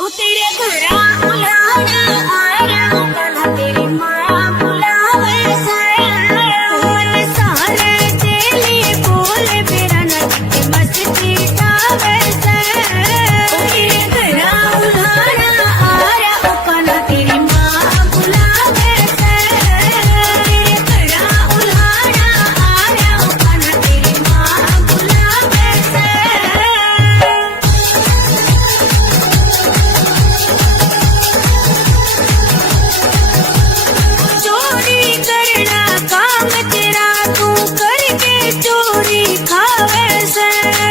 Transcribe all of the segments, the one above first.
ओ तेरे घरा उलाना आया कला तेरी माँ बुलावे मन सारे तेली बोले मेरा नट मस्ती तावे ओ तेरे घरा उलाना आया कला तेरी माँ बुलावे तेरे घरा उलाना आया कला तेरी माँ बुलावे चोरी करना काम तेरा तू करके चोरी खावे से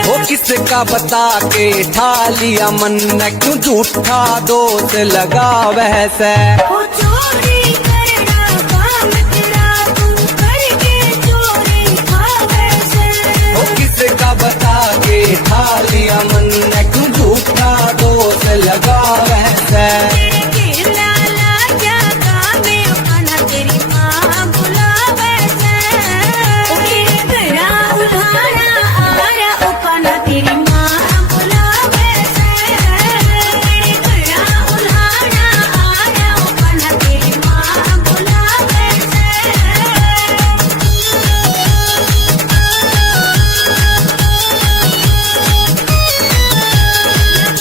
वो किसका बता के ठा लिया मन न क्यों झूठा दोष लगा वैसे। ओ चोरी करना काम तेरा तू करके चोरी खावे से वो किसका बता के ठा लिया मन न क्यों झूठा दोष लगा वैसे। तेरे केला लाजा कामे खाना तेरी माँ बुलावे से ओ तेरे घरा उलाना आया ओ खाना तेरी माँ बुलावे से तेरे घरा उलाना आया ओ खाना तेरी माँ बुलावे से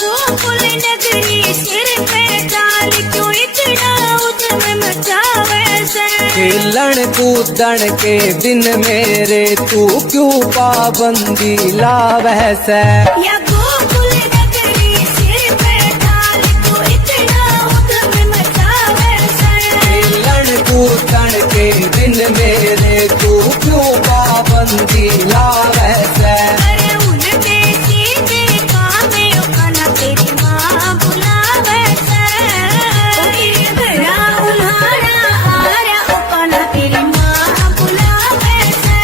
गोकुल नगरी सिर पे डाल क्यों इतना उद्यम मचावे से खेलन कूदन के दिन मेरे तू क्यों पाबंदी ला वैसे। या गोकुल नगरी सिर पे डाल क्यों इतना उद्यम मचावे से खेलन कूदन के दिन मेरे तू क्यों पाबंदी ला वैसे। अरे उनके सीधे कामे खाना तेरी माँ बुलावे से ओ तेरे घरा उलाना आया ओ खाना तेरी माँ बुलावे से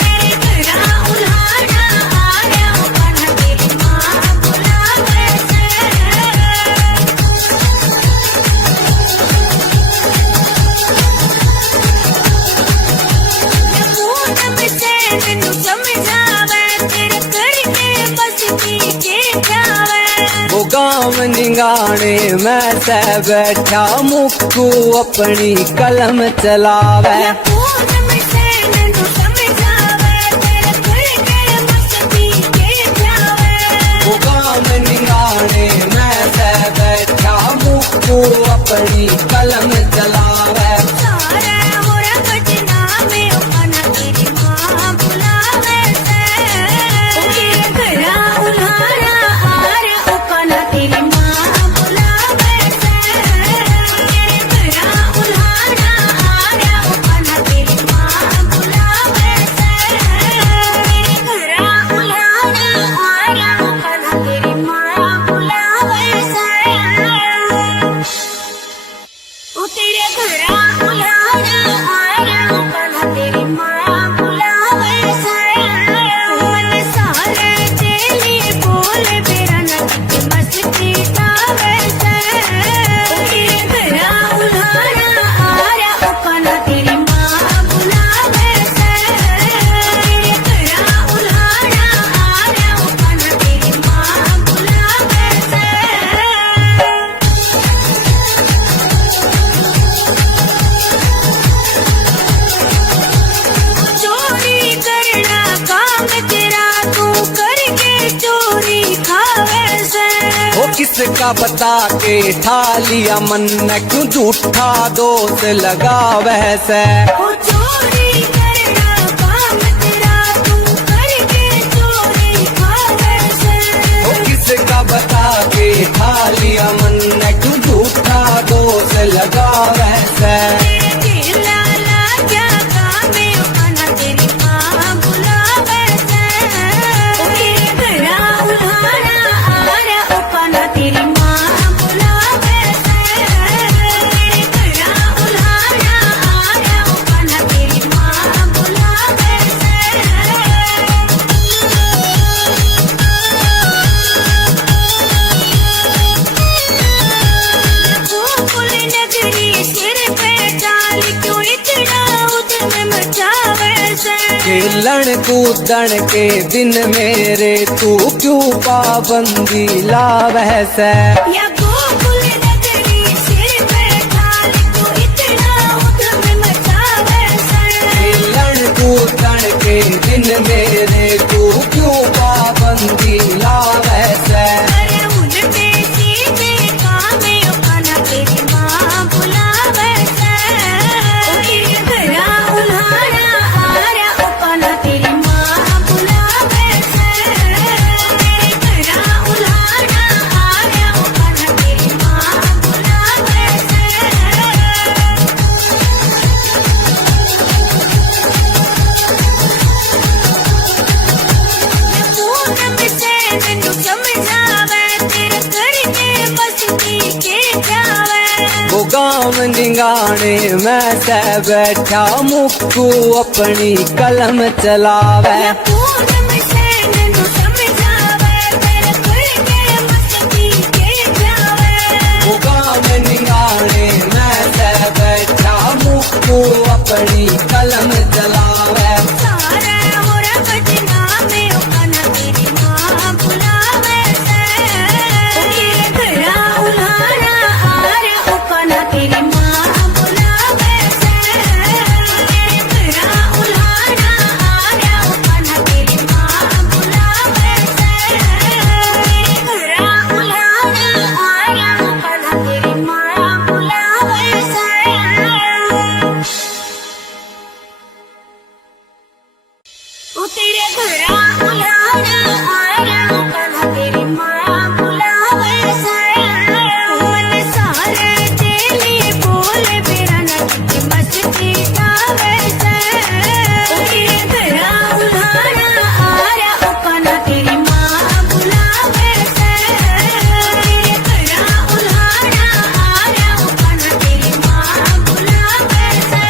तेरे घरा उलाना आया ओ खाना तेरी माँ बुलावे से पूनम से मैनू समझावे तेरे करके बस पीछे जावे वो गाँव निगाने मैं से बैठा मुक्कू अपनी कलम चलावे। या पूनम से मैनू समझावे तेरे करके बस पीछे जावे वो गाँव निगाने मैं से बैठा मुक्कू अपनी कलम चलावे। सारे होरा बजना में ओ खाना तेरी माँ बुलावे से ओ तेरे घरा उलाना आया ओ खाना तेरी माँ बुलावे से तेरे घरा उलाना आया ओ खाना तेरी माँ बुलावे से तेरे घरा उलाना आया ओ खाना तेरी माँ बुलावे से ओ तेरे घरा उलाना आया ओ खाना तेरी माँ बुलावे से मन सारे तेली बोले मेरा नट मस्ती तावे से ओ तेरे घरा उलाना आया ओ खाना तेरी माँ बुलावे से तेरे घरा उलाना आया ओ खाना तेरी माँ बुलावे से चोरी करना काम तेरा तू करके चोरी खावे से वो किसका बता के ठा लिया मन न क्यों झूठा दोष लगा वैसे। ओ चोरी करना काम तेरा तू करके चोरी खावे से वो किसका बता के ठा लिया मन न क्यों झूठा दोष लगा वैसे। तेरे केला लाजा कामे खाना तेरी माँ बुलावे से ओ तेरे घरा उलाना आया ओ खाना तेरी माँ बुलावे से तेरे घरा उलाना आया ओ खाना खेलन कूदन के दिन मेरे तू क्यों पाबंदी लावह से। या गोकुल नगरी सिर पे ढाल तू इतना उधम मचावे से। खेलन कूदन के दिन मेरे तू क्यों पाबंदी लावह से। अरे उल्टे सीधे काम उखाना तेरी माँ बुलावे से। तेरे घरा उल्हाड़ा आरा उखाना तेरी माँ बुलावे से। तेरे घरा उल्हाड़ा आरा उखाना तेरी माँ बुलावे से। पूनम से मैनू समझावे तेरे करके बसती के जावे। वो गाँव निगाने मैं से बैठा मुक्कू अपनी कलम चलावे। या पूनम से मैनू समझावे तेरे करके बसती के जावे। वो गाँव निगाने मैं से बैठा मुक्कू अपनी कलम चलावे। सारे होरा बदनामे उखाना तेरी माँ बुलावे से। तेरे घरा उल्हाड़ा आरा उखाना तेरी माँ बुलावे से। तेरे घरा उल्हाड़ा आरा उखाना तेरी माँ बुलावे से। तेरे घरा उल्हाड़ा आरा उखाना तेरी माँ बुलावे से। ओ तेरे घरा उल्हाड़ा आरा उखाना तेरी माँ बुलावे से। मन सारे तेली बोल मेरा नच मस्ती गावे से। ओ तेरे घरा उल्हाड़ा आरा उखाना तेरी माँ बुलावे से। तेरे घरा उल्हाड़ा आरा उखाना तेरी माँ बुलावे से।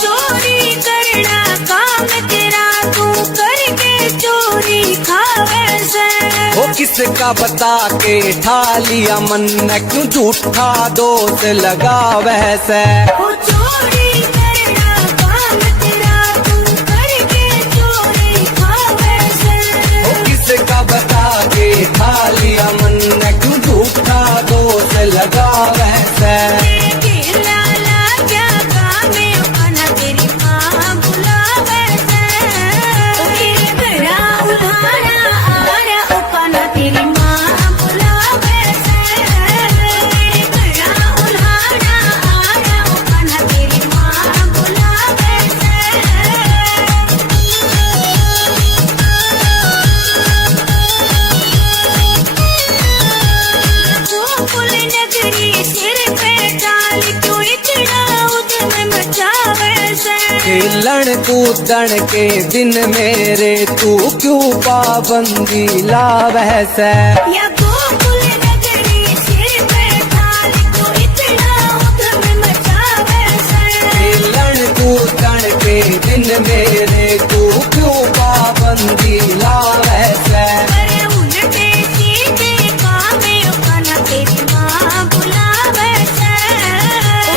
चोरी करना काम तेरा तू करके चोरी खावे से। वो किसका बता के ठा लिया मन न क्यों झूठा दोष लगावे से। ओ चोरी करना काम तेरा तू करके चोरी खावे से। वो किसका बता के ठा लिया मन न क्यों झूठा दोष लगावे से। तेरे लाला क्या काम उखाना तेरी माँ बुलावे से। तेरे घरा उल्हाड़ा आरा उखाना तेरी माँ बुलावे से। तेरे घरा उल्हाड़ा आरा उखाना तेरी माँ बुलावे से। गोकुल नगरी सिर पे डाल क्यों इतना उधम मचावे से। खेलन कूदन के दिन मेरे तू क्यों पाबंदी लावह से। या गोकुल नगरी सिर पे डाल क्यों इतना उधम मचावे से। खेलन कूदन के दिन मेरे तू क्यों पाबंदी लावह से। अरे उल्टे सीधे काम उखाना तेरी माँ बुलावे से।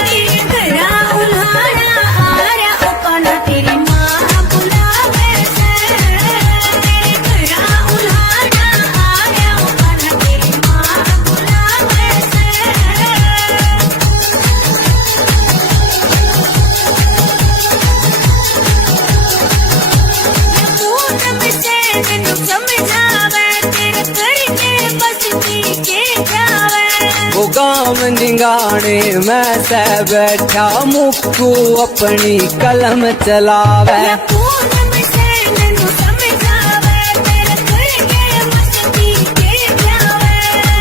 तेरे घरा उल्हाड़ा आरा उखाना तेरी माँ बुलावे से। तेरे घरा उल्हाड़ा आरा उखाना तेरी माँ बुलावे से। पूनम से मैनू समझावे तेरे करके बसती के जावे। वो गाँव निगाने मैं से बैठा मुक्कू अपनी कलम चलावे। या पूनम से मैनू समझावे तेरे करके मस्ती के जावे।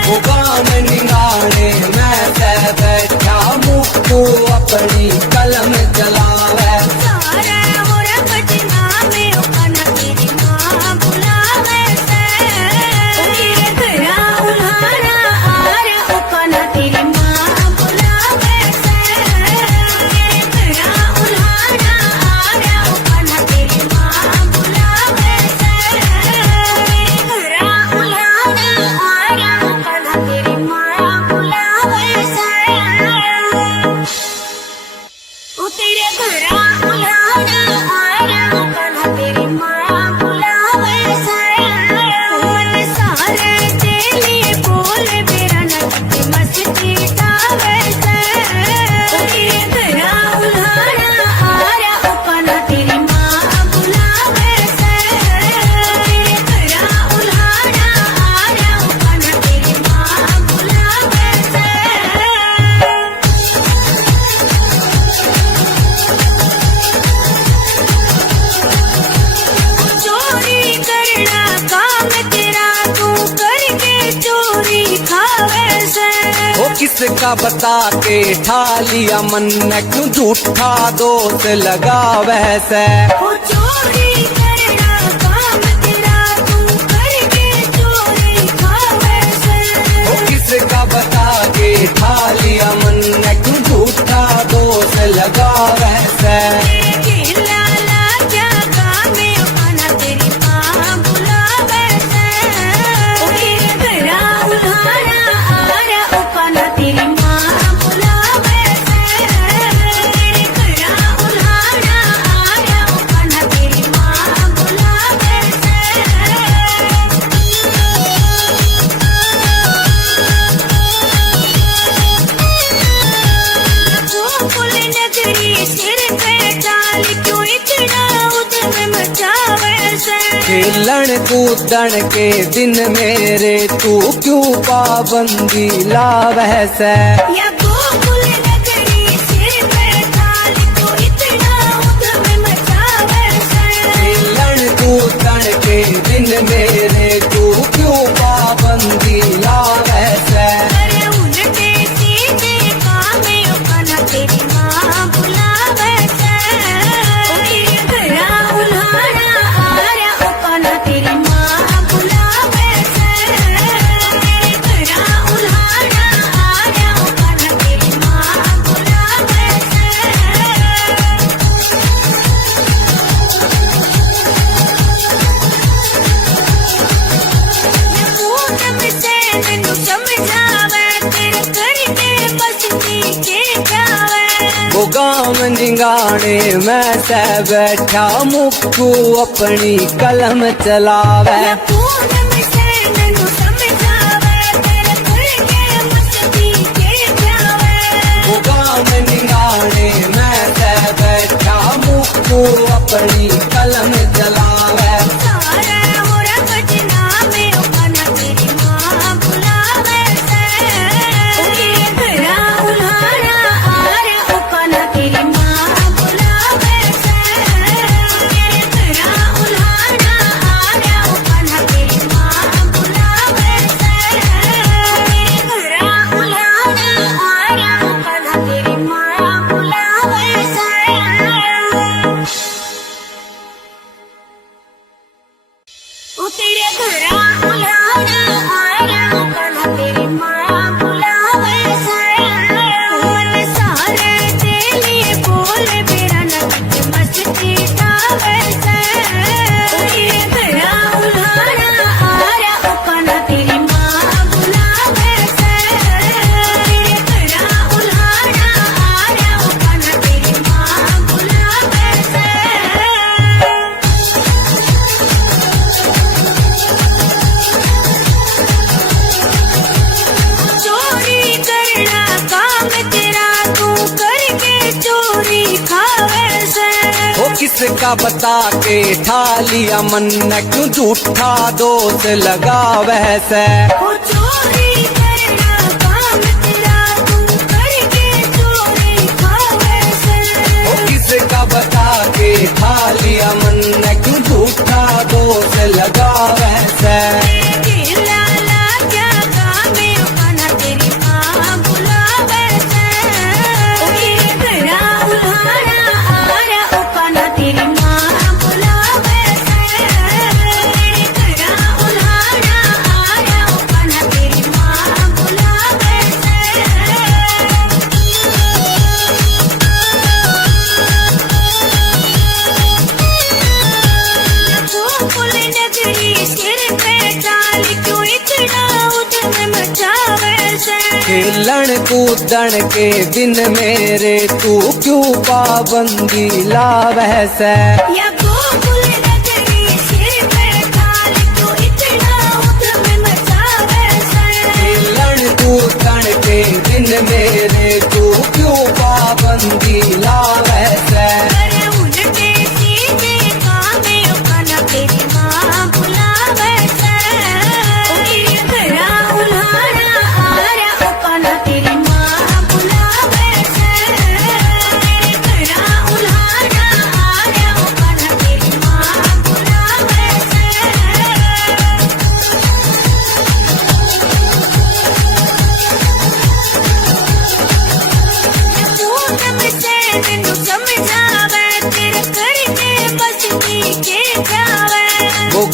वो गाँव निगाने मैं से बैठा मुक्कू अपनी कलम चलावे। सारे होरा बदनामे उखाना तेरी माँ बुलावे से। तेरे घरा उल्हाड़ा आरा उखाना तेरी माँ बुलावे से। तेरे घरा उल्हाड़ा आरा उखाना तेरी माँ बुलावे से। तेरे घरा उल्हाड़ा आरा उखाना तेरी माँ बुलावे किसका बता के ठा लिया मन क्यों झूठा दोष लगा वैसे वो चोरी करना काम तेरा तू करके चोरी खा वैसे वो किसका बता के ठा लिया मन क्यों झूठा दोष लगा वैसे तेरे लाला जागा में अपना तेरी माँ बुला वैसे तेरे घरा उल्हाड़ा आ रहा अपना तेरी माँ बुला वैसे तेरे घरा उल्हाड़ा आ रहा अपना तेरी माँ बुला वैसे गोकुल नगरी सिर पे डाल क्यों इतना उद्यम मचावे से खेलन कूदन के दिन मेरे तू क्यों पाबंदी ला वैसे या गोकुल नगरी सिर पे डाल क्यों इतना उद्यम मचावे से खेलन कूदन के दिन मेरे तू क्यों पाबंदी ला वैसे अरे उल्टे सीधे काम अपना तेरी माँ बुलावे से तेरे घरा उल्हाड़ा आ रहा अपना तेरी माँ बुलावे से तेरे घरा उल्हाड़ा आ रहा अपना तेरी माँ बुलावे से पूनम से मैनू समझावे तेरे करके बस नीचे जावे वो गाँव निगाने मैं से बैठा मुक्कू अपनी कलम चलावे या पूनम से मैनू समझावे तेरे करके बस नीचे जावे वो गाँव निगाने मैं से बैठा मुक्कू अपनी कलम चलावे सारे हो रखना में अपना तेरी माँ बुलावे से तेरे घरा उल्हाड़ा आ रहा अपना तेरी माँ बुलावे से तेरे घरा उल्हाड़ा आ रहा अपना तेरी माँ बुलावे से तेरे घरा उल्हाड़ा आ रहा अपना तेरी माँ बुलावे से ओ तेरे घरा उल्हाड़ा आ रहा अपना तेरी माँ बुलावे से मन सारे तेली बोल मेरा नगद मस्ती गावे से तेरे घरा उल्हाड़ा आ रहा अपना तेरी माँ बुलावे से तेरे घरा उल्हाड़ा आ रहा अपना तेरी माँ बुलावे से चोरी करना काम तेरा तू करके चोरी खावे से वो किसका बता के ठा लिया मन क्यों झूठा दोष लगा वैसे वो चोरी करना काम तेरा तू करके चोरी खावे से वो किसका बता के ठा लिया मन क्यों झूठा दोष लगा वैसे तेरे लाला जागा में अपना तेरी माँ बुलावे से तेरे घरा उल्हाड़ा आ रहा अपना तेरी माँ बुलावे से तेरे घरा उल्हाड़ा आ रहा अपना तेरी माँ बुलावे से गोकुल नगरी सिर पे डाल क्यों इतना उद्यम मचावे से खेलन कूदन के दिन मेरे तू क्यों पाबंदी ला वैसे या गोकुल नगरी सिर पे डाल क्यों इतना उद्यम मचावे से खेलन कूदन के दिन मेरे तू क्यों पाबंदी ला वैसे अरे उल्टे सीधे काम अपना तेरी माँ बुलावे से तेरे घरा उल्हाड़ा आ रहा अपना तेरी माँ बुलावे से तेरे घरा उल्हाड़ा आ रहा अपना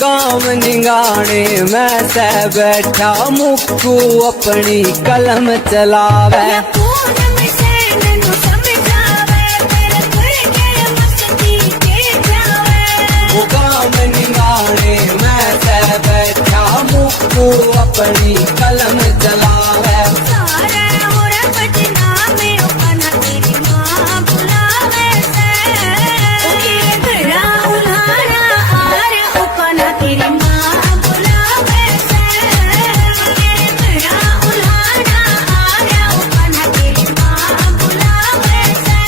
गाँव निगाने मैं से बैठा मुक्कू अपनी कलम चलावे या पूनम से नैनू समझावे तेरे घर के मस्ती के जावे वो गाँव निगाने मैं से बैठा मुक्कू अपनी कलम चलावे सारे होरा बदनामे अपना तेरी माँ बुलावे से तेरे घरा उल्हाड़ा आरे अपना तेरी माँ बुलावे से तेरे घरा उल्हाड़ा आरे अपना तेरी माँ बुलावे से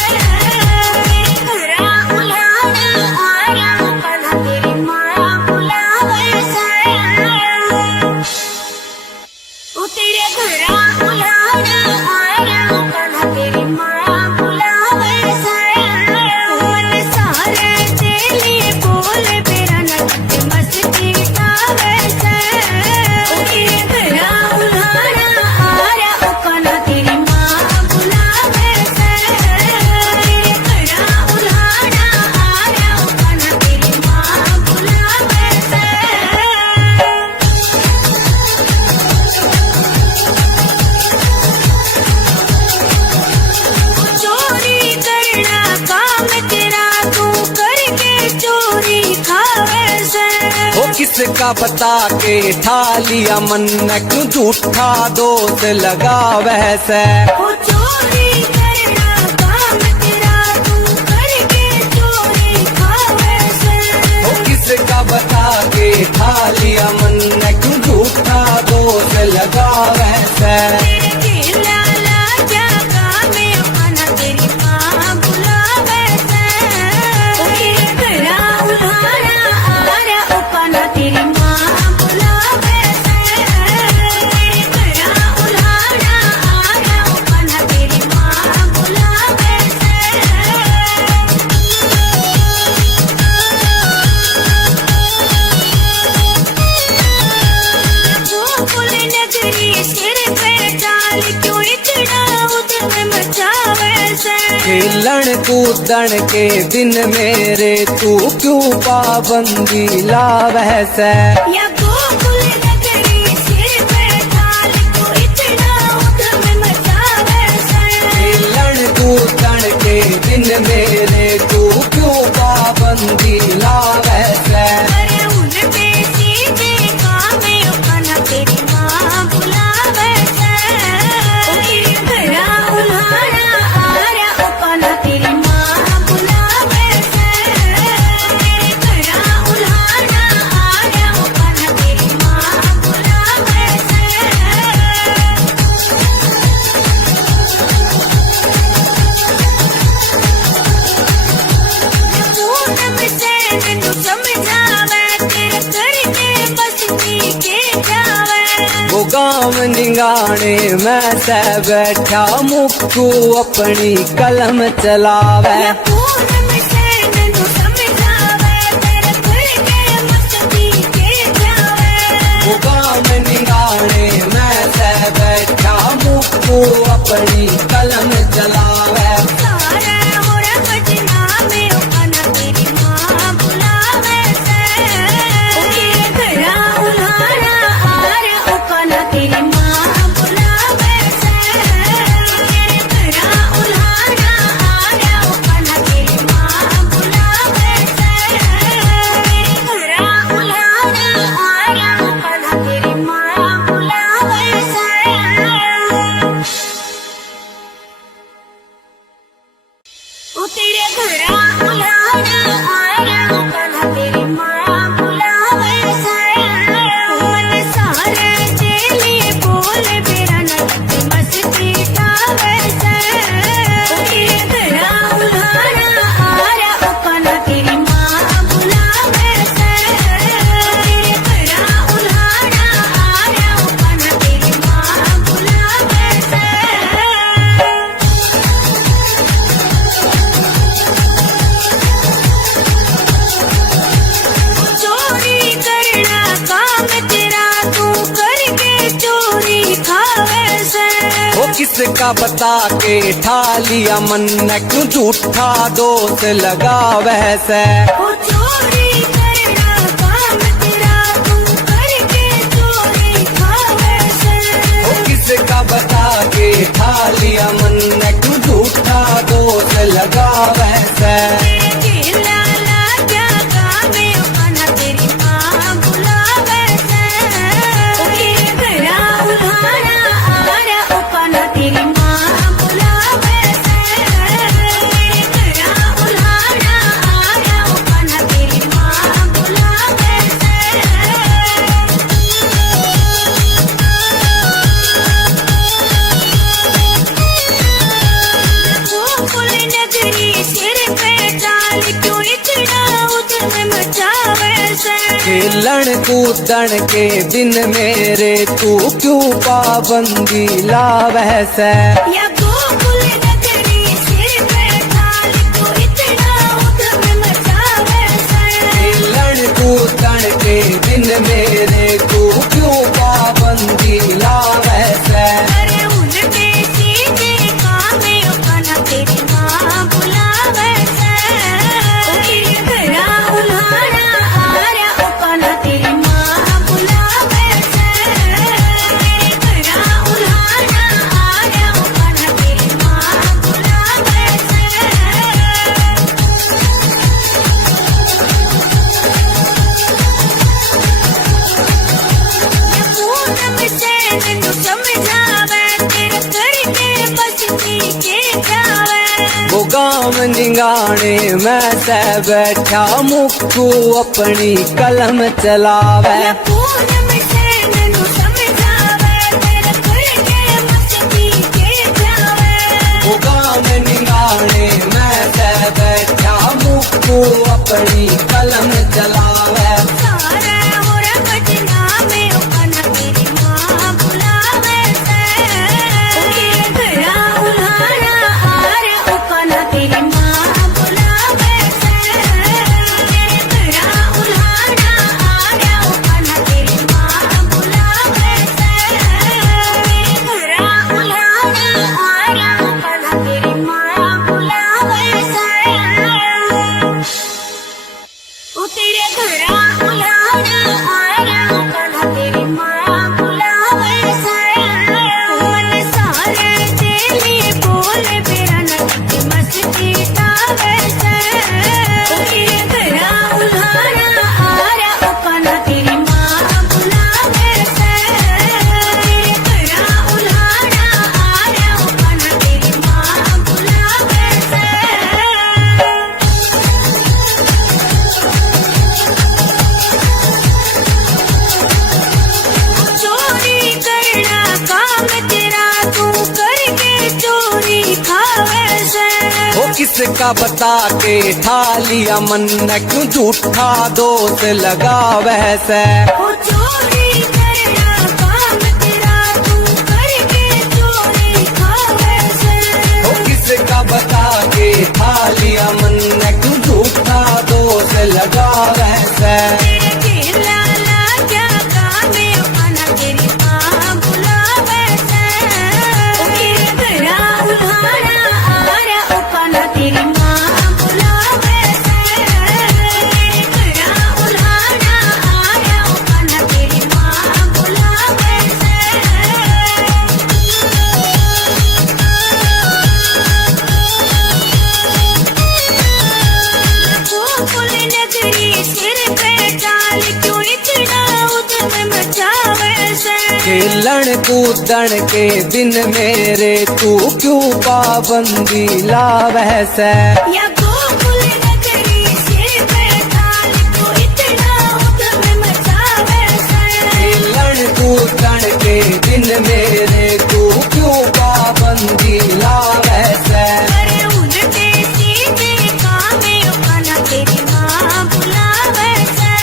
तेरे घरा उल्हाड़ा आरे अपना तेरी माँ बुलावे से ओ तेरे घरा उल्हाड़ा आया अपना तेरी माँ बुलावे से मन सारे तेली बोल मेरा नट मस्ती आवे से ओ तेरे घरा उल्हाड़ा आया अपना तेरी माँ बुलावे से तेरे घरा उल्हाड़ा आया अपना तेरी माँ बुलावे से चोरी करना काम तेरा तू करके चोरी खावे से वो किसका बता के ठा लिया मन क्यों झूठा दोष लगा वैसे ओ चोरी करना काम तेरा तू करके चोरी खावे से वो किसका बता के ठा लिया मन क्यों झूठा दोष लगा वैसे तेरे खेला लाजा में अपना तेरी माँ बुलावे से ओ तेरे घरा उल्हाड़ा आया अपना तेरी माँ बुलावे से तेरे घरा उल्हाड़ा आया अपना तेरी माँ बुलावे से गोकुल नगरी सिर पे डाल क्यों इतना उद्यम मचावे से खेलन कूदन के दिन मेरे तू क्यों पाबंदी ला वैसे या गोकुल नगरी सिर पे डाल क्यों इतना उद्यम मचावे से खेलन कूदन के दिन मेरे तू क्यों पाबंदी ला वैसे अरे उन पे सीधे काम अपना तेरी माँ बुलावे से ओ तेरे घरा उल्हाड़ा आया अपना तेरी माँ बुलावे से तेरे घरा उल्हाड़ा आया अपना तेरी माँ बुलावे से पूनम से नैनू समझावे तेरे घर के बस्ती के जावे वो गाँव निगाने मैं से बैठा मुक्कू अपनी कलम चलावे या पूनम से नैनू समझावे तेरे घर के मस्ती के जावे वो गाँव निगाने मैं से बैठा मुक्कू अपनी कलम चलावे सारे होरा बदनामे अपना तेरी माँ बुलावे से तेरे घरा उल्हाड़ा आया अपना तेरी माँ बुलावे से तेरे घरा उल्हाड़ा आया अपना तेरी माँ बुलावे से तेरे घरा उल्हाड़ा आया अपना तेरी माँ बुलावे से ओ तेरे घरा उल्हाड़ा आया अपना तेरी माँ बुलावे से मन सारे तेली बोल मेरा नट मस्ती आवे से तेरे घरा उल्हाड़ा आया अपना तेरी माँ बुलावे से तेरे घरा उल्हाड़ा आया अपना तेरी माँ बुलावे से किसका बता के ठा लिया मन क्यों झूठा दोष लगा वैसे वो चोरी करना काम तेरा लगावे से तेरे लाला क्या गावे अपना तेरी माँ बुलावे से तेरे घरा उल्हाड़ा आरा अपना तेरी माँ बुलावे से तेरे घरा उल्हाड़ा आरा अपना तेरी माँ बुलावे से गोकुल नगरी सिर पे डाल क्यों इतना उधम मचावे से खेलन कूदन के दिन मेरे तू क्यों पाबंदी लावे से या गोकुल नगरी सिर पे डाल क्यों इतना उधम मचावे से खेलन कूदन के दिन मेरे तू क्यों पाबंदी लावे से अरे उल्टे सीधे कामे अपना तेरी माँ बुलावे से तेरे घरा उल्हाड़ा आरा अपना तेरी माँ बुलावे से तेरे घरा उल्हाड़ा आरा अपना तेरी माँ बुलावे से पूनम से नन्नू समझावे तेरे करके बसती के जावे वो गाँव निगाने मैं से बैठा मुक्कू अपनी कलम चलावे या पूनम से नन्नू समझावे तेरे करके बसती के जावे वो गाँव निगाने मैं से बैठा मुक्कू अपनी कलम चलावे सारे होरा बजना में अपना तेरी माँ बुलावे से तेरे घरा उल्हाड़ा आरा अपना तेरी माँ बुलावे से तेरे घरा उल्हाड़ा आरा अपना तेरी माँ बुलावे से तेरे घरा उल्हाड़ा आरा अपना तेरी माँ बुलावे से ओ तेरे घरा उल्हाड़ा आरा अपना तेरी माँ बुलावे से मन सारे तेली बोले मेरा नट मस्ती तावे से ओ तेरे घरा उल्हाड़ा आरा अपना तेरी माँ बुलावे से तेरे घरा उल्हाड़ा आरा अपना तेरी माँ बुलावे से चोरी करना काम तेरा तू करके चोरी खावे से वो किसका बता के ठा लिया मन क्यों झूठा दोष लगावे से ओ चोरी करना काम तेरा तू करके चोरी खावे से वो किसका बता के ठा लिया मन क्यों झूठा दोष लगावे से तेरे लाला क्या गावे अपना तेरी माँ बुलावे से तेरे घरा उल्हाड़ा आरा अपना तेरी माँ बुलावे से तेरे घरा उल्हाड़ा आरा अपना तेरी माँ बुलावे से गोकुल नगरी सिर पे डाल क्यों इतना उधम मचावे से खेलन कूदन के दिन मेरे तू क्यों पाबंदी लावे से या गोकुल नगरी सिर पे डाल क्यों इतना उधम मचावे से खेलन कूदन के दिन मेरे तू क्यों पाबंदी लावे से अरे उल्टे सीधे कामे अपना तेरी माँ बुलावे से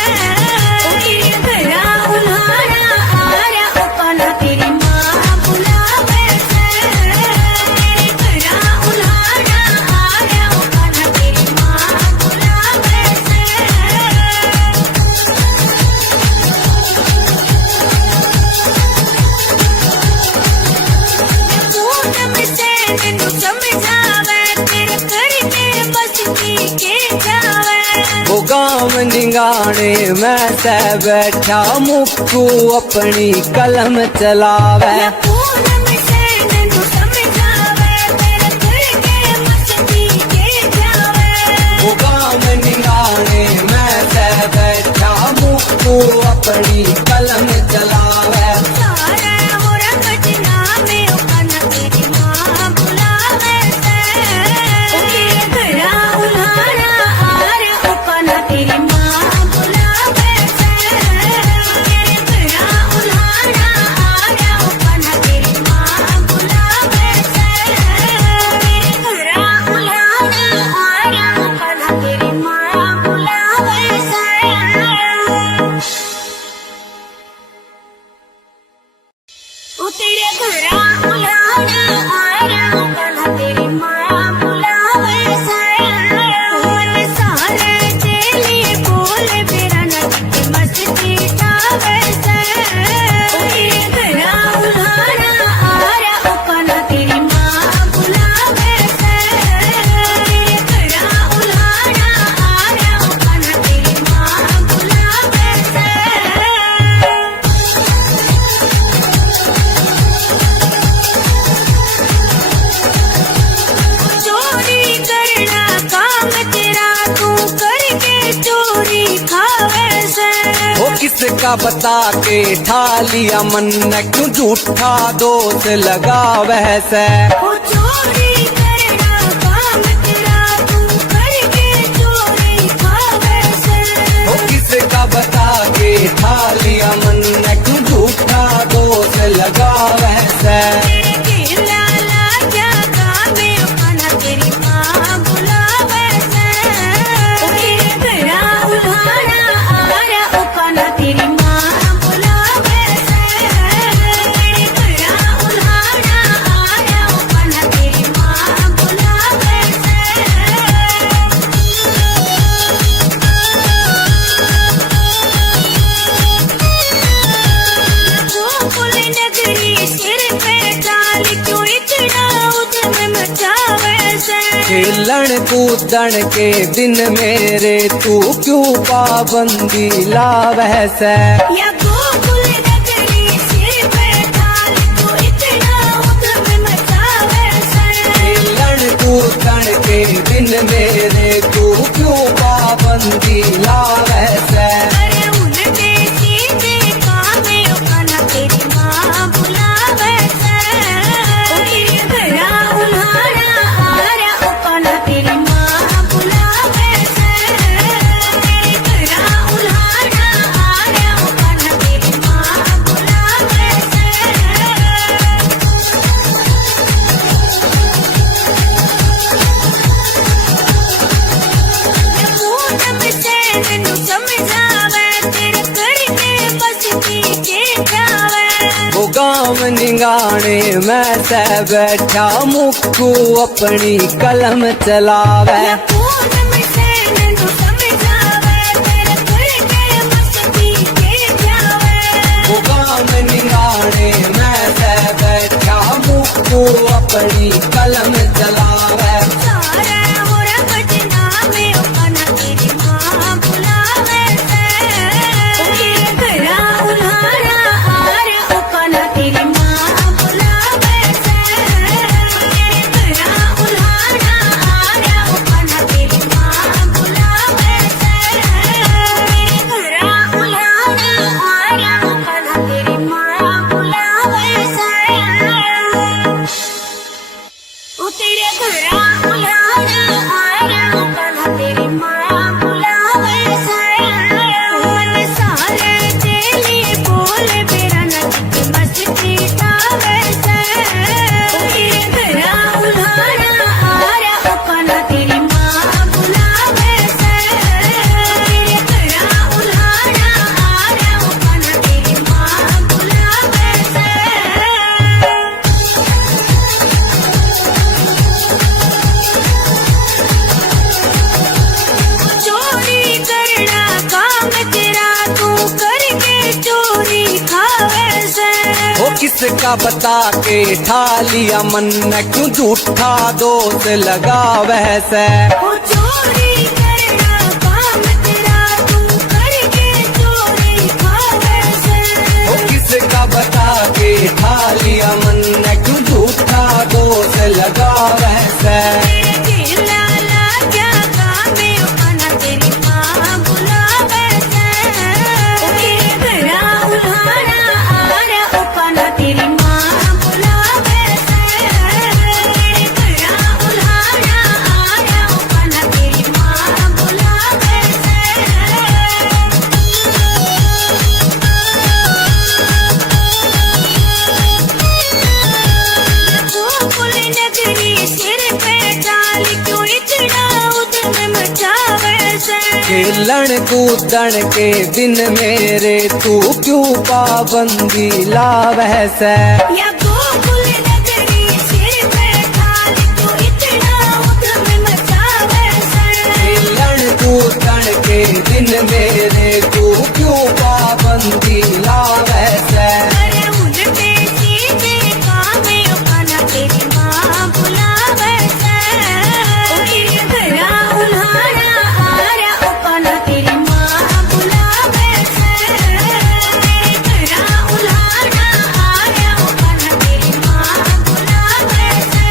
तेरे घरा उल्हाड़ा आरा अपना तेरी माँ बुलावे से तेरे घरा उल्हाड़ा आरा अपना तेरी माँ बुलावे से पूनम से नन्नू समझावे तेरे करके बसती के जावे वो गाँव निगाने मैं से बैठा मुक्कू अपनी कलम चलावे या पूनम से नन्नू समझावे तेरे करके मस्ती के अपनी कलम चलावे। सारे हो रंगना में उकन तेरी माँ बुलावे से तेरे घरा उल्हाड़ा आर उकन तेरी माँ बुलावे से तेरे घरा उल्हाड़ा आर उकन तेरी माँ बुलावे से तेरे घरा उल्हाड़ा आर उकन तेरी माँ बुलावे से ओ तेरे घरा उल्हाड़ा आया कल तेरी माँ बुलावे से मन सारे तेली बोल मेरा नट मस्ती तावे से ओ तेरे घरा उल्हाड़ा आया कल तेरी माँ बुलावे से तेरे घरा उल्हाड़ा आया कल तेरी माँ बुलावे से चोरी करना काम तेरा तू करके चोरी खावे से वो किसका बता के ठा लिया मन क्यों झूठा दोष लगावे से। ओ चोरी करना काम तेरा तू करके चोरी खावे से वो किसका बता के ठा लिया मन क्यों झूठा दोष लगावे से। तेरे केला लाजा कामे अपना तेरी माँ बुलावे से ओ तेरे घरा उल्हाड़ा आया अपना तेरी माँ बुलावे से तेरे घरा उल्हाड़ा आया अपना तेरी माँ बुलावे से गोकुल नगरी सिर पे डाल क्यों इतना उद्यम मचावे से खेलन कूदन के दिन मेरे तू क्यों पाबंदी लावे से। या गोकुल नगरी सिर पे डाल क्यों इतना उद्यम मचावे से खेलन कूदन के दिन मेरे तू क्यों पाबंदी लावे से। अरे उल्टे सीधे कामे अपना तेरी माँ बुलावे से ओ तेरे घरा उल्हाड़ा आया अपना तेरी माँ बुलावे से तेरे घरा उल्हाड़ा आया अपना तेरी माँ बुलावे से पूनम से नैनू समझावे तेरे करके बसती के जावे वो गाँव निगाने मैं से बैठा मुक्कू अपनी कलम चलावे। या पूनम से नैनू समझावे तेरे करके बसती के जावे वो गाँव निगाने मैं से बैठा मुक्कू अपनी कलम चलावे। सारे हो रंगना में अपना तेरी माँ बुलावे से ओ तेरे घरा उल्हाड़ा आया अपना तेरी माँ बुलावे से तेरे घरा उल्हाड़ा आया अपना तेरी माँ बुलावे से तेरे घरा उल्हाड़ा आया अपना तेरी माँ बुलावे से ओ तेरे घरा उल्हाड़ा आया कल तेरी माँ बुलावे से मन सारे तेली बोल मेरा नट मस्ती तावे से ओ तेरे घरा उल्हाड़ा आया कल तेरी माँ बुलावे से तेरे घरा उल्हाड़ा आया कल तेरी माँ बुलावे से चोरी करना काम तेरा तू करके चोरी खावे से वो किसका बता के ठा लिया मन क्यों झूठा दोष लगावे से। ओ चोरी करना काम तेरा तू करके चोरी खावे से वो किसका बता के ठा लिया मन क्यों झूठा दोष लगावे से। तेरे केला लाजा कामे अपना तेरी माँ बुलावे से खेलन कूदन के दिन मेरे तू क्यों पाबंदी लावे से। या गोकुल नगरी सिर पे थाल तू इतना उधम मचावे से। खेलन कूदन के दिन मेरे तू क्यों पाबंदी लावे से। अरे उल्टे सीधे कामे अपना तेरी माँ बुलावे से। तेरे घरा उल्हाड़ा आरा अपना तेरी माँ बुलावे से। तेरे घरा उल्हाड़ा आरा अपना तेरी माँ बुलावे से।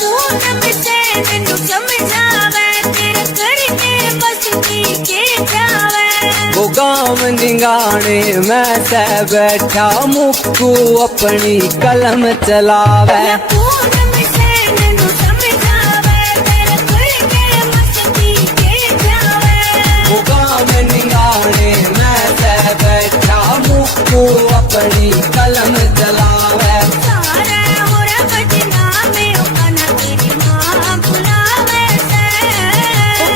पूनम से नन्नू समझावे तेरे करके मस्ती के जावे। वो गाँव निगाने मैं से बैठा मुक्कू अपनी कलम चलावे। पूनम से नन्नू समझावे तेरे करके मस्ती के जावे। वो गाँव निगाने मैं से बैठा मुक्कू अपनी कलम चलावे। सारे होरा बदनामे अपना तेरी माँ बुलावे से।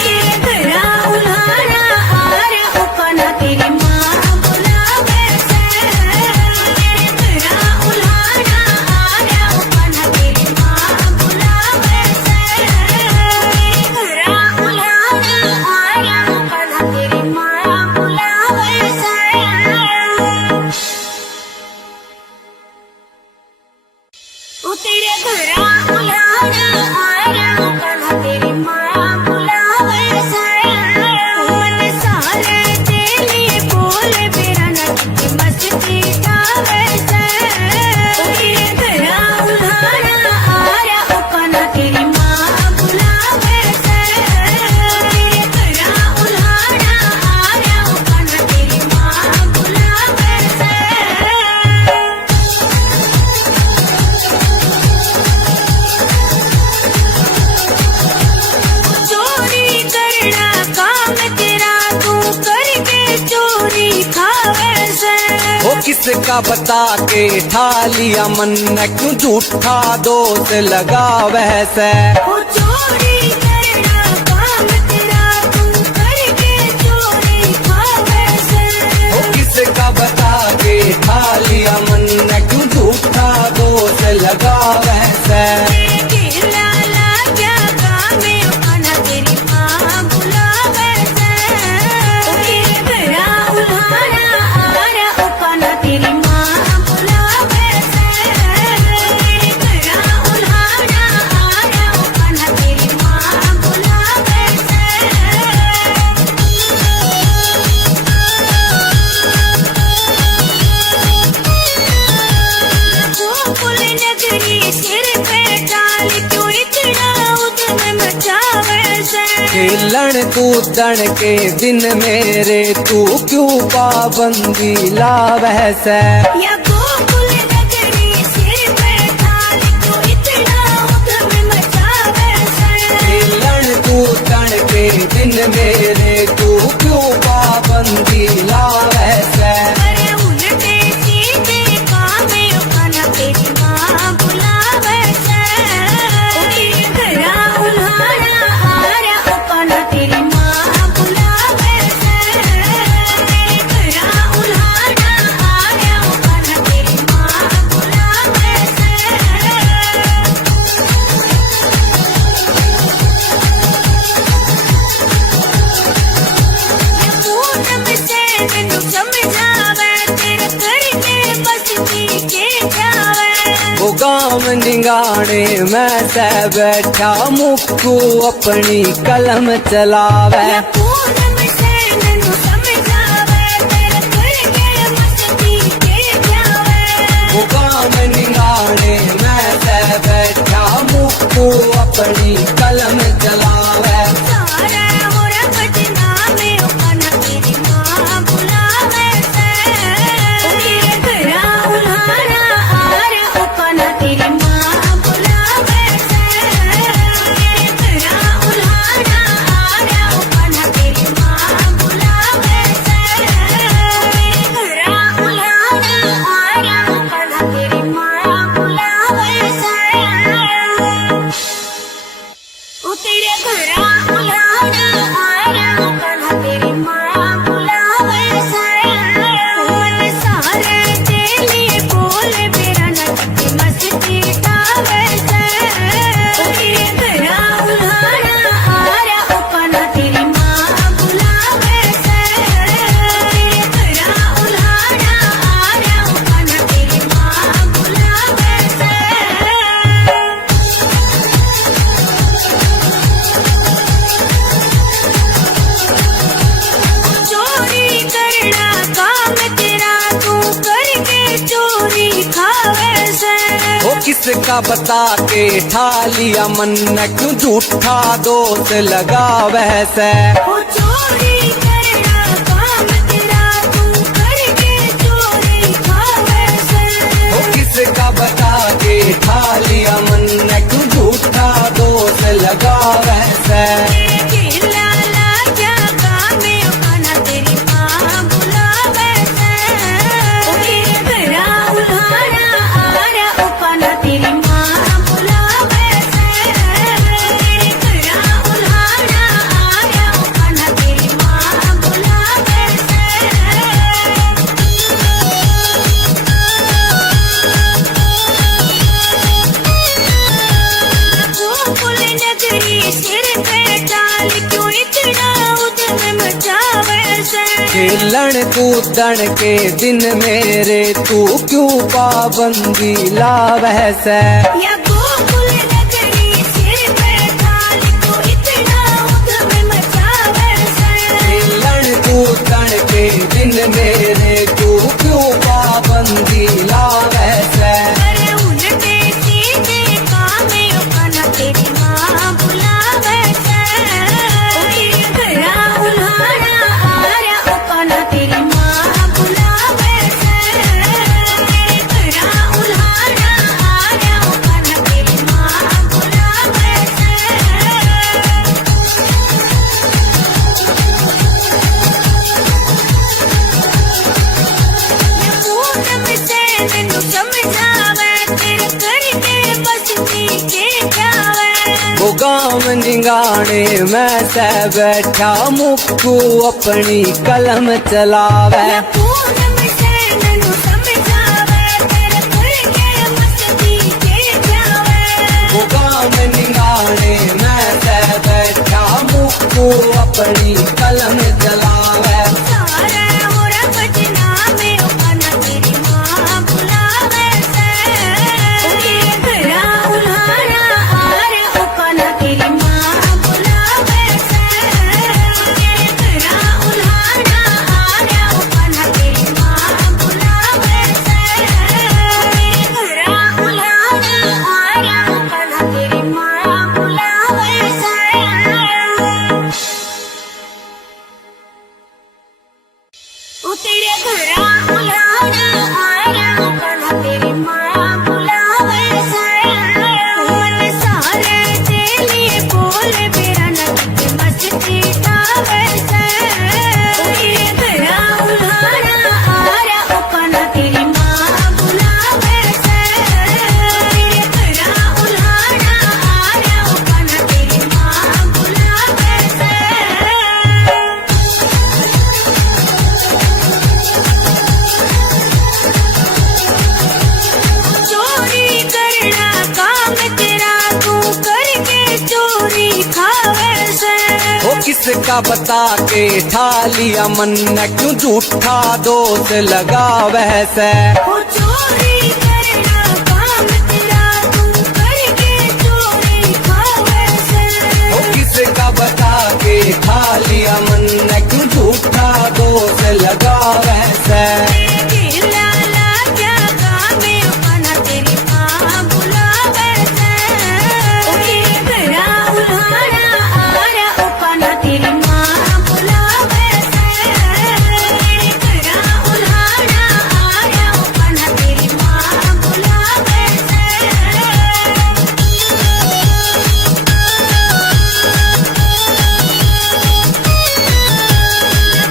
तेरे घरा उल्हाड़ा आरा अपना तेरी माँ बुलावे से। तेरे घरा उल्हाड़ा आरा अपना तेरी माँ बुलावे से। तेरे घरा उल्हाड़ा आरा अपना तेरी माँ बुलावे से। तेरे घरा उल्हाड़ा आरा अपना तेरी माँ बुलावे से। मन सारे तेली बोल मेरा नच मस्ती गावे से। तेरे घरा उल्हाड़ा आरा अपना तेरी माँ बुलावे से। तेरे घरा उल्हाड़ा आरा अपना तेरी माँ बुलावे से। चोरी करना काम तेरा तू करके चोरी खावे से। वो किसका बता के ठा लिया मन क्यों झूठा दोष लगावे से। वो चोरी करना काम तेरा तू करके चोरी खावे से। वो किसका बता के ठा लिया मन क्यों झूठा दोष लगावे से। तेरे लाला क्या कामे अपना तेरी माँ बुलावे से। तेरे घरा उल्हाड़ा आरा अपना तेरी माँ बुलावे से। तेरे घरा उल्हाड़ा आरा अपना तेरी माँ बुलावे से। गोकुल नगरी सिर पे डाल क्यों इतना उधम मचावे से। खेलन कूदन के दिन मेरे तू क्यों पाबंदी लावे से। या गोकुल नगरी सिर पे डाल क्यों इतना उधम मचावे से। खेलन कूदन के दिन मेरे तू क्यों पाबंदी लावे से। अरे उल्टे सीधे कामे अपना तेरी माँ बुलावे से। तेरे घरा उल्हाड़ा आरा अपना तेरी माँ बुलावे से। तेरे घरा उल्हाड़ा आरा अपना तेरी माँ बुलावे से। पूनम से नन्नू समझावे तेरे करके मस्ती के जावे। वो गाँव निगाने मैं से बैठा मुक्कू अपनी कलम चलावे। पूनम से नन्नू समझावे तेरे करके मस्ती के जावे। वो गाँव निगाने मैं से बैठा मुक्कू अपनी कलम चलावे। सारे होरा बदनामे अपना तेरी माँ बुलावे से। तेरे घरा उल्हाड़ा आरा अपना तेरी माँ बुलावे से। तेरे घरा उल्हाड़ा आरा अपना तेरी माँ बुलावे से। तेरे घरा उल्हाड़ा आरा अपना तेरी माँ बुलावे किसका बता के ठा लिया मन क्यों झूठा दोष लगा वैसे वो चोरी करना काम तेरा तू करके चोरी खावे से वो किसका बता के ठा लिया मन क्यों झूठा दोष लगा वैसे लाला क्या काम है खाना तेरी माँ बुलावे से घरा उल्हाड़ा आ रहा खाना तेरी माँ बुलावे से घरा उल्हाड़ा आ रहा खाना तेरी माँ बुलावे गोकुल नगरी सिर पे डाल क्यों इतना उधम मचावे से खेलन कूदन के दिन मेरे तू क्यों पाबंदी ला वैसे या गोकुल नगरी सिर पे डाल क्यों इतना उधम मचावे से खेलन कूदन के दिन मेरे तू क्यों पाबंदी ला वैसे अरे उल्टे सीधे काम है खाना तेरी माँ बुलावे से घरा उल्हाड़ा आ रहा खाना तेरी माँ बुलावे से घरा उल्हाड़ा आ रहा खाना तेरी माँ बुलावे से पूनम से मैनू समझावे तेरे करके बसती के जावे वो गाँव निगाने मैं सह बैठा मुक्कू अपनी कलम चलावे पूनम से मैनू समझावे तेरे करके बसती के जावे वो गाँव निगाने मैं सह बैठा मुक्कू अपनी कलम चलावे सारा मोरा बजना में खाना तेरी माँ बुलावे से घरा उल्हाड़ा आ रहा खाना तेरी माँ बुलावे से घरा उल्हाड़ा आ रहा खाना तेरी माँ बुलावे से घरा उल्हाड़ा आ रहा खाना तेरी माँ बुलावे से ओ तेरे घरा उल्हाड़ा आ रहा खाना तेरी माँ बुलावे से मन सारे तेली बोल मेरा नट मस्ती आवे से तेरे घरा उल्हाड़ा आ रहा खाना तेरी माँ बुलावे से तेरे घरा उल्हाड़ा आ रहा खाना तेरी माँ बुलावे से चोरी करना काम तेरा तू करके चोरी खावे से वो किसका बता के ठा लिया मन क्यों झूठा दोष लगा वैसे वो चोरी करना काम तेरा तू करके चोरी खावे से वो किसका बता के ठा लिया मन क्यों झूठा दोष लगा वैसे लाला क्या काम है खाना तेरी माँ बुलावे से घरा उल्हाड़ा आ रहा खाना तेरी माँ बुलावे से घरा उल्हाड़ा आ रहा खाना तेरी माँ बुलावे से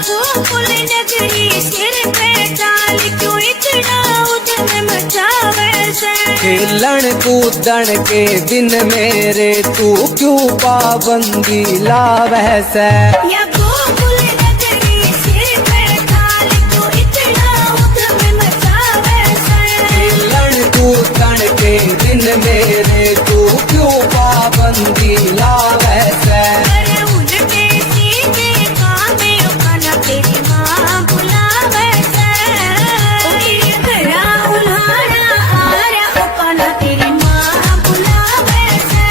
गोकुल नगरी सिर पे डाल क्यों इतना उधम मचावे से खेलन कूदन के दिन मेरे तू क्यों पाबंदी ला वैसे या गोकुल नगरी सिर पे डाल क्यों इतना उधम मचावे से खेलन कूदन के दिन मेरे तू क्यों पाबंदी ला वैसे अरे उल्टे सीधे काम है खाना तेरी माँ बुलावे से घरा उल्हाड़ा आ रहा खाना तेरी माँ बुलावे से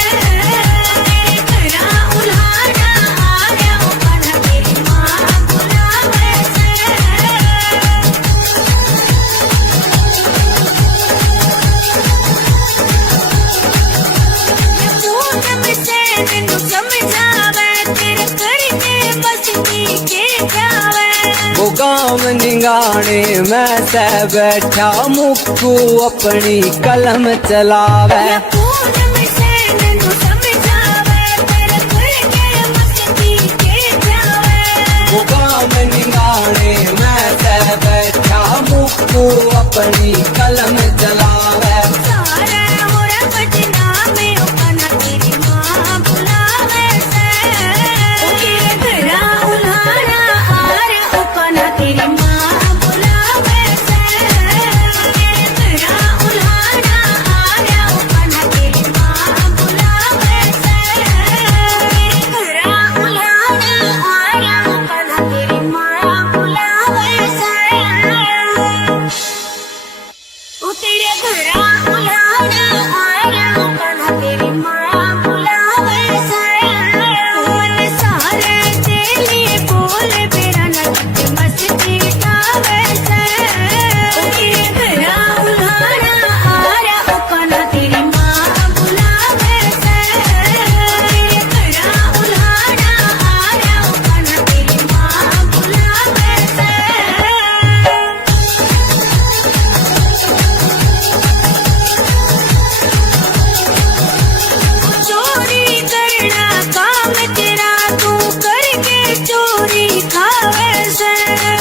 घरा उल्हाड़ा आ रहा खाना तेरी माँ बुलावे से गाँव निगाने मैं से बैठा मुक्कू अपनी कलम चलावे या पूनम सैन नु समझावे तेरे खुल के मस्ती के जावे वो गाँव निगाने मैं से बैठा मुक्कू अपनी कलम चलावे सारे मोरा पटना में अपना तेरी माँ बुलावे से ओके घरा उल्हाड़ा आर अपना तेरी माँ बुलावे से ओके घरा उल्हाड़ा आर अपना तेरी माँ बुलावे से ओके घरा उल्हाड़ा आर अपना तेरी माँ बुलावे से ओ तेरे घरा उल्हाड़ा आया अपना तेरी माँ बुलावे से मन सारे तेली बोल बेरा नट मस्ती गावे से ओ तेरे घरा उल्हाड़ा आया अपना तेरी माँ बुलावे से तेरे घरा उल्हाड़ा आया अपना तेरी माँ बुलावे से चोरी करना काम तेरा तू करके चोरी खावे से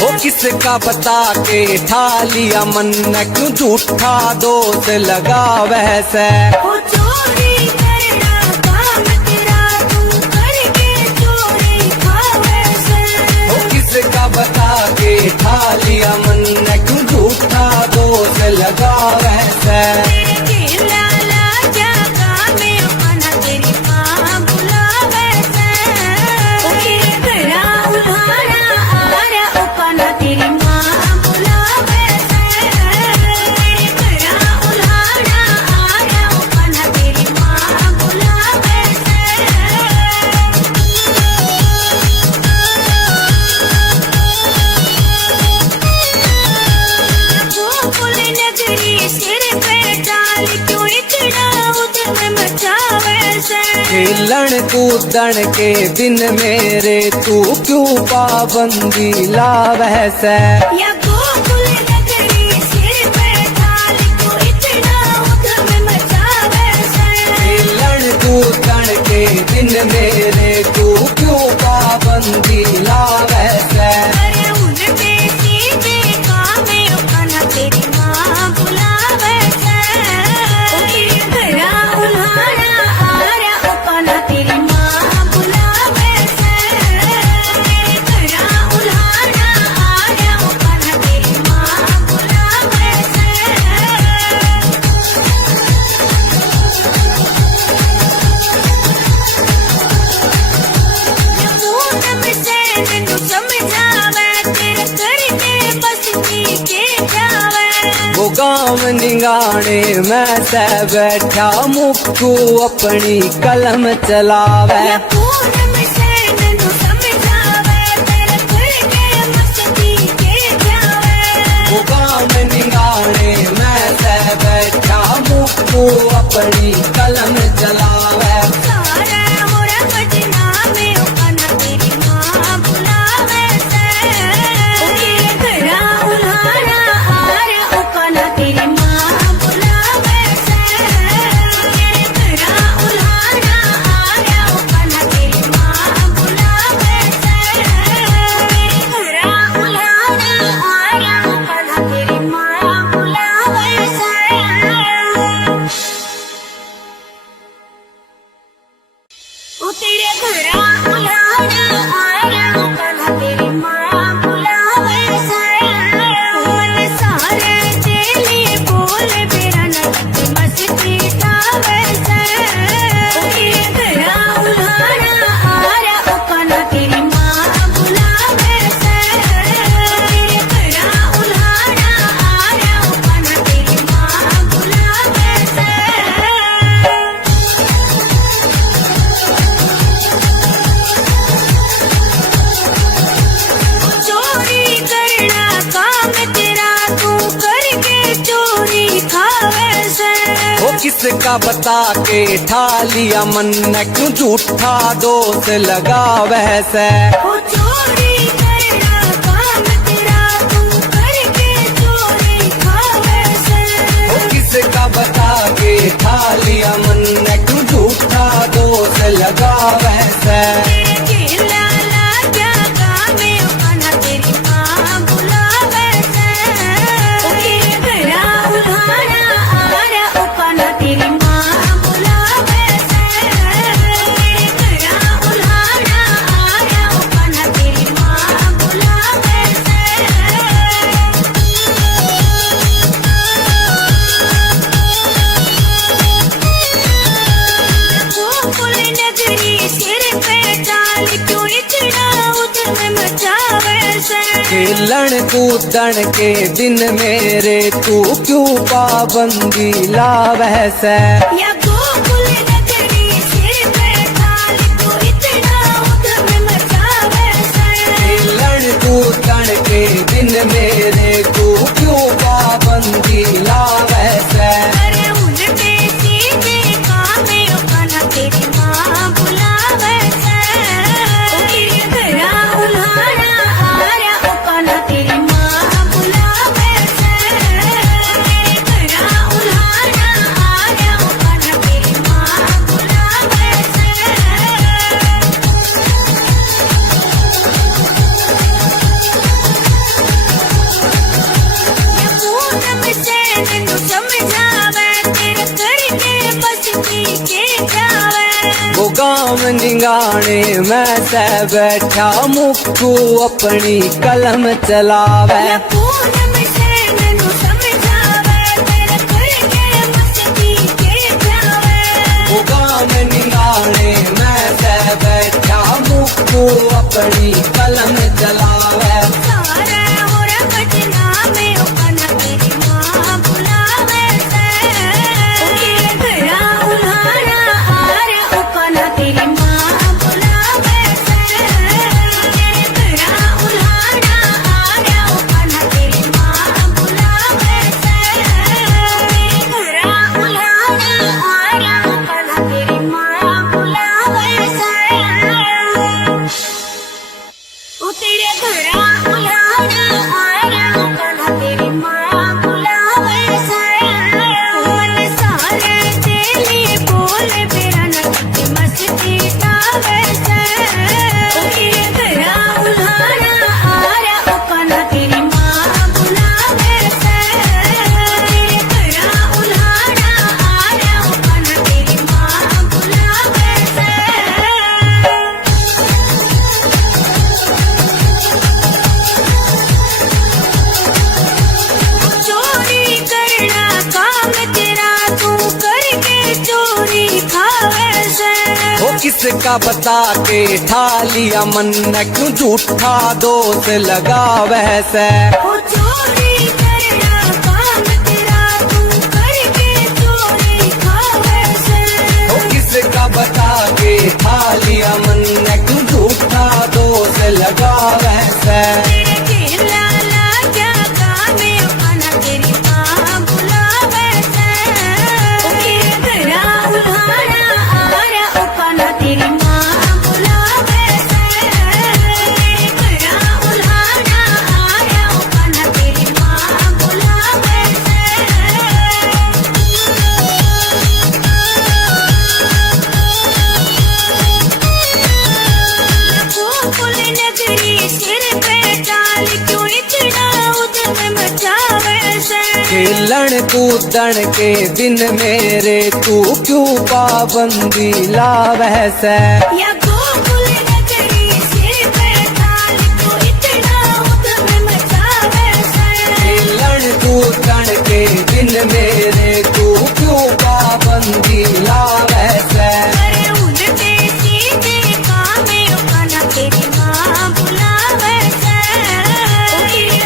वो किसका बता के ठा लिया मन क्यों झूठा दोष लगा वैसे ओ चोरी करना काम तेरा तू करके चोरी खावे से वो किसका बता के ठा लिया मन क्यों झूठा दोष लगा वैसे तेरे लाला जागा में अपना तेरी माँ बुलावे से ओ तेरे घरा उल्हाड़ा आरा अपना तेरी माँ बुलावे से तेरे घरा उल्हाड़ा आरा अपना तेरी माँ बुलावे से गोकुल नगरी सिर पे डाल क्यों इतना उधम मचावे से खेलन कूदन के दिन मेरे तू क्यों पाबंदी ला वैसे या गोकुल नगरी सिर पे डाल क्यों इतना उधम मचावे से खेलन कूदन के दिन मेरे तू क्यों पाबंदी ला वैसे अरे उनके सीधे काम अपना तेरी माँ बुलावे से ओ तेरे घरा उल्हाड़ा आरा अपना तेरी माँ बुलावे से तेरे घरा उल्हाड़ा आरा अपना तेरी माँ बुलावे से पूनम सैन नु समझावे तेरे करके मस्ती के जावे वो गाँव निगाने मैं से बैठा मुक्कू अपनी कलम चलावे या पूनम सैन नु समझावे तेरे करके मस्ती के जावे वो गाँव निगाने मैं से बैठा मुक्कू अपनी कलम चलावे सारे मोरा पटना में अपना तेरी माँ बुलावे से ओके घरा उल्हाड़ा आर अपना तेरी माँ बुलावे से ओके घरा उल्हाड़ा आर अपना तेरी माँ बुलावे से ओके घरा उल्हाड़ा आर अपना तेरी माँ बुलावे से ओ तेरे घरा उल्हाड़ा आया अपना तेरी माँ बुलावे से मन सारे तेली बोल बेरा नट मस्ती गावे से ओ तेरे घरा उल्हाड़ा आया अपना तेरी माँ बुलावे से तेरे घरा उल्हाड़ा आया अपना तेरी माँ बुलावे से किसका बता के ठा लिया मन क्यों झूठा दोष लगा वैसे ओ चोरी करना काम तेरा लगावे से खेला लागा गावे अपना तेरी माँ बुलावे से घरा उल्हाड़ा आरा अपना तेरी माँ बुलावे से घरा उल्हाड़ा आरा अपना तेरी माँ बुलावे से गोकुल नगरी सिर पे डाल क्यों इतना उधम मचावे से खेलन कूदन के दिन मेरे तू क्यों पाबंदी लावे से या गोकुल नगरी सिर पे डाल क्यों इतना उधम मचावे से खेलन कूदन के दिन मेरे तू क्यों पाबंदी लावे से अरे उल्टे सीधे कामे अपना तेरी माँ बुलावे से घरा उल्हाड़ा आरा अपना तेरी माँ बुलावे से घरा उल्हाड़ा आरा अपना तेरी माँ बुलावे से पूनम से नैनू समझावे तेरे करके बस पी के जावे वो गाँव निगाने मैं से बैठा मुक्कू अपनी कलम चलावे या पूनम से नैनू समझावे तेरे करके बस पी के जावे वो गाँव निगाने मैं से बैठा मुक्कू अपनी कलम चलावे सारे और बजना में अपना तेरी माँ बुलावे से घरा उल्हाड़ा आरा अपना तेरी माँ बुलावे से घरा उल्हाड़ा आरा अपना तेरी माँ बुलावे से घरा उल्हाड़ा आरा अपना तेरी माँ बुलावे से ओ तेरे घरा उल्हाड़ा आरा अपना तेरी माँ बुलावे से मन सारे तेली बोल मेरा नट मस्ती गावे से ओ तेरे घरा उल्हाड़ा आरा अपना तेरी माँ बुलावे से तेरे घरा उल्हाड़ा आरा अपना तेरी माँ बुलावे से चोरी करना काम तेरा तू करके चोरी खावे से वो किसका बता के ठा लिया मन क्यों झूठा दोष लगावे से ओ चोरी करना काम तेरा तू करके चोरी खावे से वो किसका बता के ठा लिया मन क्यों झूठा दोष लगावे से तेरे खेला लागा गावे अपना तेरी माँ बुलावे से घरा उल्हाड़ा आरा अपना तेरी माँ बुलावे से घरा उल्हाड़ा आरा अपना तेरी माँ बुलावे से गोकुल नगरी सिर पे डाल क्यों इतना उधम मचावे से खेलन कूदन के दिन मेरे तू क्यों पाबंदी लावे से या गोकुल नगरी सिर पे डाल क्यों इतना उधम मचावे से खेलन कूदन के दिन मेरे तू क्यों पाबंदी लावे से अरे उल्टे सीधे कामे अपना तेरी माँ बुलावे से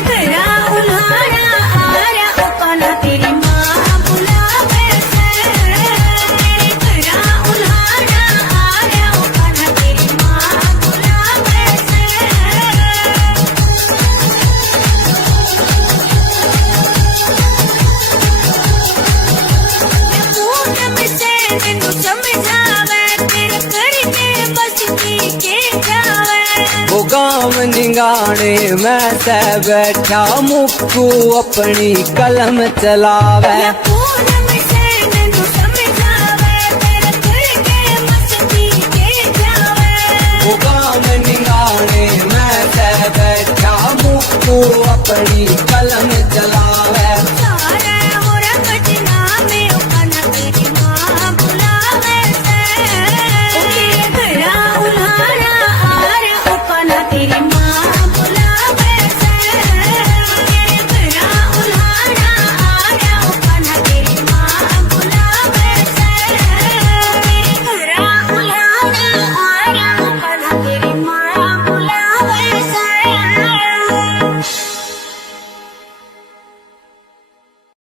घरा उल्हाड़ा आरा अपना तेरी माँ बुलावे से घरा उल्हाड़ा आरा अपना तेरी माँ बुलावे से पूनम से नैनू समझावे तेरे करके बस पी के जावे वो गाँव निगाने मैं से बैठा मुक्कू अपनी कलम चलावे या पूनम से नैनू समझावे तेरे करके बस पी के पड़ी